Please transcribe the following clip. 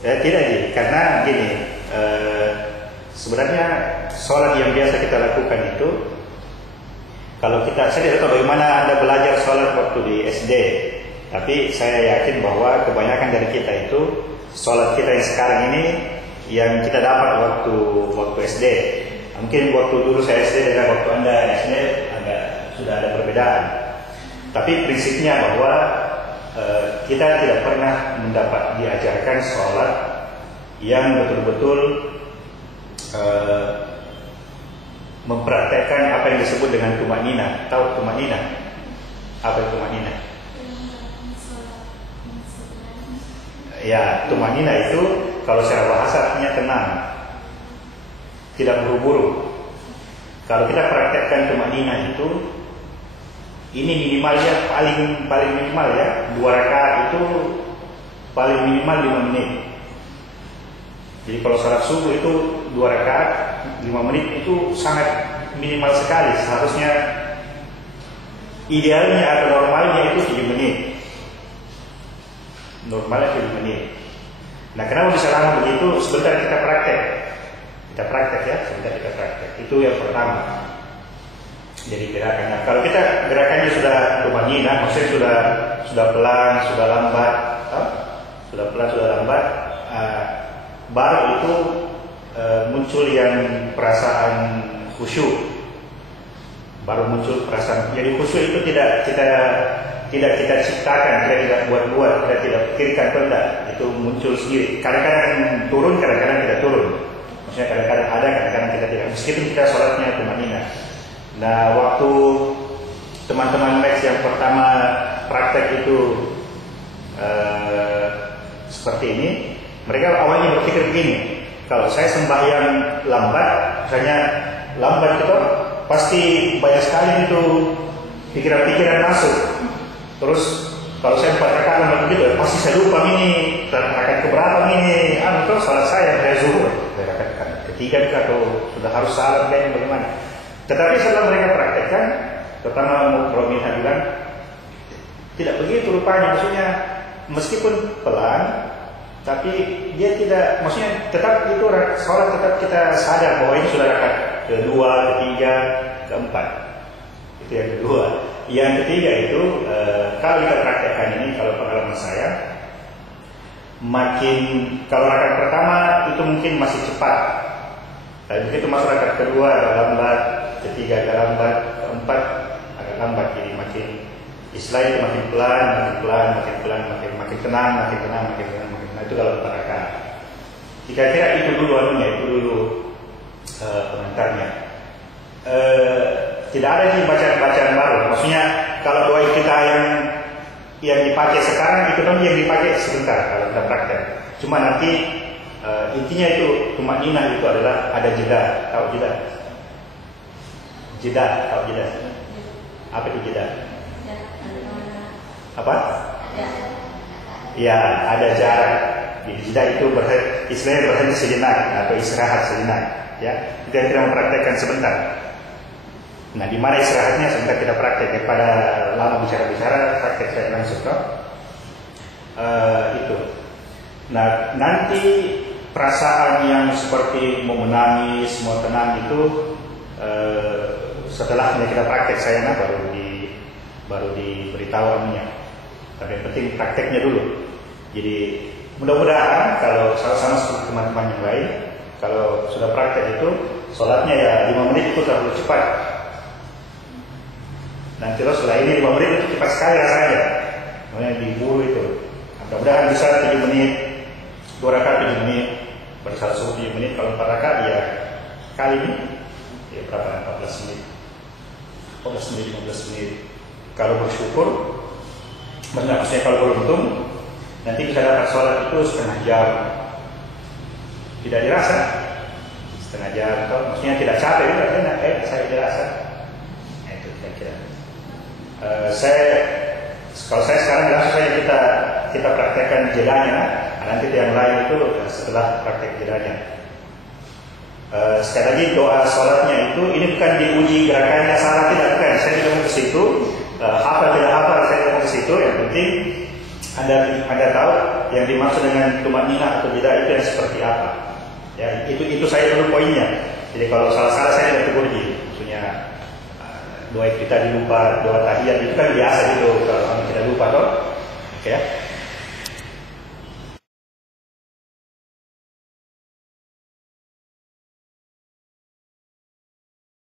Tidak Ji, karena gini, sebenarnya sholat yang biasa kita lakukan itu, kalau saya tidak tahu bagaimana Anda belajar sholat waktu di SD, tapi saya yakin bahwa kebanyakan dari kita itu sholat kita yang sekarang ini yang kita dapat waktu SD. Mungkin waktu dulu saya SD dengan waktu Anda SD sudah ada perbedaan. Tapi prinsipnya bahwa kita tidak pernah mendapat diajarkan sholat yang betul-betul mempraktekkan apa yang disebut dengan tumanina. Tahu tumanina? Apa itu tumanina? Ya, tumanina itu kalau secara bahasa artinya tenang, tidak buru-buru. Kalau kita praktekkan tumanina itu, ini minimalnya paling minimal ya, 2 rakaat itu paling minimal 5 menit. Jadi kalau salat subuh itu 2 rakaat 5 menit itu sangat minimal sekali. Seharusnya idealnya atau normalnya itu 7 menit. Normalnya 7 menit. Nah, kenapa bisa lama begitu? Sebentar kita praktek. Sebentar kita praktek. Itu yang pertama. Jadi gerakannya. Kalau kita gerakannya sudah tumanina, maksudnya sudah pelan, sudah lambat, baru itu muncul yang perasaan khusyuk. Baru muncul perasaan. Jadi khusyuk itu tidak kita ciptakan, tidak buat-buat, tidak pikirkan atau tidak. Itu muncul sendiri. Kadang-kadang turun, kadang-kadang tidak turun. Maksudnya kadang-kadang ada, kadang-kadang kita tidak. Meskipun kita sholatnya tumanina. Nah, waktu teman-teman Max yang pertama praktek itu seperti ini, mereka awalnya berpikir begini, kalau saya sembahyang lambat, misalnya lambat itu pasti banyak sekali itu pikiran-pikiran masuk. Terus kalau saya 4 rakaat lambat begitu, pasti saya lupa ini rakaat keberapa ini, terus salat saya zuhur, rakaat ketiga atau sudah harus salat dan bagaimana. Tetapi setelah mereka praktekkan, terutama Mukromina bilang, tidak begitu rupanya. Maksudnya meskipun pelan, tapi dia tidak, maksudnya tetap itu sholat tetap kita sadar bahwa ini sudah rakaat kedua, ketiga, keempat. Itu yang kedua. Yang ketiga itu kalau kita praktekkan ini, kalau pengalaman saya, makin kalau rakaat pertama itu mungkin masih cepat, tapi begitu masuk rakaat kedua agak lambat, ketiga agak lambat, keempat agak lambat. Jadi makin Islam itu makin pelan, makin tenang. Itu kalau 4 rakaat. Kira-kira itu dulu itu dulu komentarnya. Tidak ada nih bacaan baru. Maksudnya kalau doa kita yang dipakai sekarang itu yang dipakai sebentar kalau kita praktek. Cuma nanti intinya itu tumanina itu adalah ada jeda. Tahu jeda? Tahu jeda? Apa itu jeda? Apa? Ya, ada jarak. Jadi jeda itu istilahnya berhenti sejenak atau istirahat sejenak. Ya, kita tidak mempraktekkan sebentar. Nah, di mana istirahatnya sebentar kita praktek. Daripada lama bicara-bicara, praktek saya langsung itu. Nah, nanti perasaan yang seperti mau menangis, mau tenang itu setelahnya kita praktek sayangnya baru diberitahu anunya. Tapi yang penting prakteknya dulu. Jadi mudah-mudahan kalau sama-sama seperti teman-teman yang lain, kalau sudah praktek itu sholatnya ya 5 menit itu terlalu cepat. Nanti terus setelah ini 5 menit itu cepat sekali rasanya. Makanya diburu itu. Mudah-mudahan bisa 7 menit, 2 rakaat 7 menit, bersalat subuh 7 menit. Kalau 4 rakaat ya kali ini ya berapa? 14 menit, 15 menit. Kalau bersyukur, maksudnya kalau beruntung, nanti bisa dapat sholat itu setengah jam. Tidak dirasa setengah jam, atau maksudnya tidak capek juga, saya dirasa. Itu kira-kira. Kalau saya sekarang langsung saja kita praktekkan jedanya. Nanti yang lain itu setelah praktek jedanya. Sekali lagi doa sholatnya itu ini bukan diuji gerakannya salah tidak, bukan. Saya tidak mau ke situ. Hafal tidak hafal saya tidak mau ke situ. Yang penting Anda tahu yang dimaksud dengan tumanina atau tidak itu yang seperti apa? Ya, itu saya dulu poinnya. Jadi kalau salah-salah saya tidak tegur gitu. Maksudnya doa kita dilupa, doa tahiyat itu kan biasa gitu kalau orang tidak lupa toh. Oke ya.